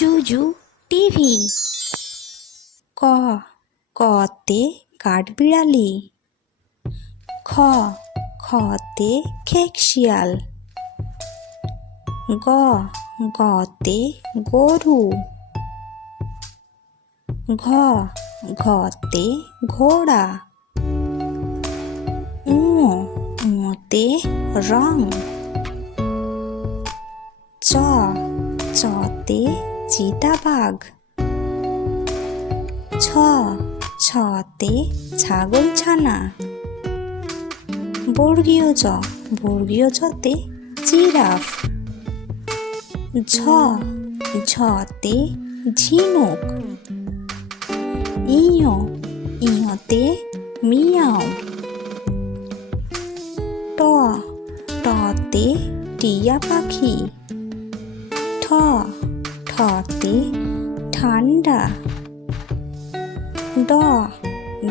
জুজু TV. ক কতে কাঠবিড়ালি। খ খতে খেক শিয়াল। গ গতে গরু। ঘ ঘতে ঘোড়া। ঙতে রং। চ চতে চিতাবাঘ। ছ ছতে ছাগলছানা। বর্গীয় জতে জিরাফ। ঝ ঝতে ঝিনুক। ইয়তে মিয়াও। ট টতে টিয়া পাখি। ঠ ঠতে ঠান্ডা। ড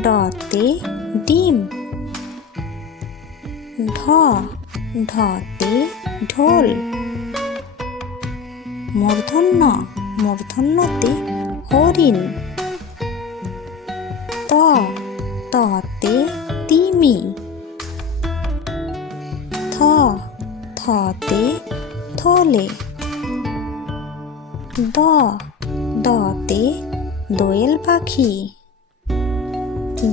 ডতে ডিম। ঢ ঢতে ঢোল। মূর্ধন্যতে হরিণ। ত ততে তিমি। থ থতে থলে। দ দতে দোয়েল পাখি।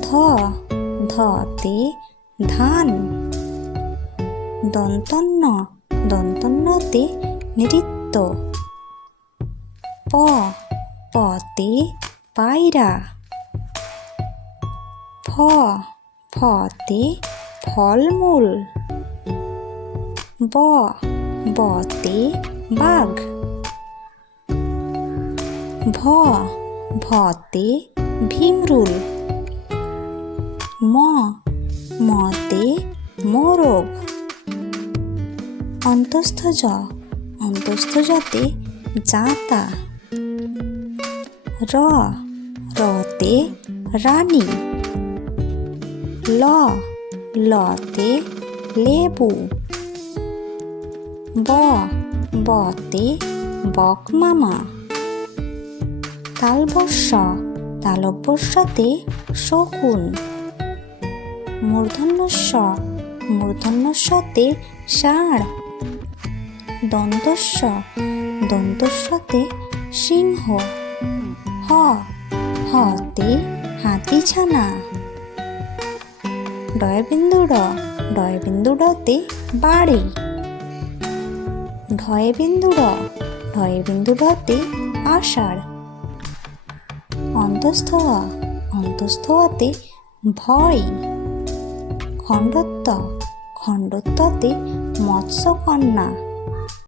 ধ ধতে ধান। দন্তন্যতে নৃত্য। প পতে পায়রা। ফ ফতে ফলমূল। ব বতে বাঘ। ভ ভতে ভিমরুল। মতে মোরগ। অন্তঃস্থতে জাতা। রতে রানী। লতে লেবু। বতে বকমামা। তালব্যস্যতে শকুন। মূর্ধন্যস্যতে ষাঁড়। দন্তস্যতে সিংহ। হতে হাতিছানা। ডয়বিন্দুডতে বাড়ি। ঢয়বিন্দুডতে আষাঢ়। অন্তঃস্থতে ভয়। খণ্ডত্বতে মৎস্যকন্যা।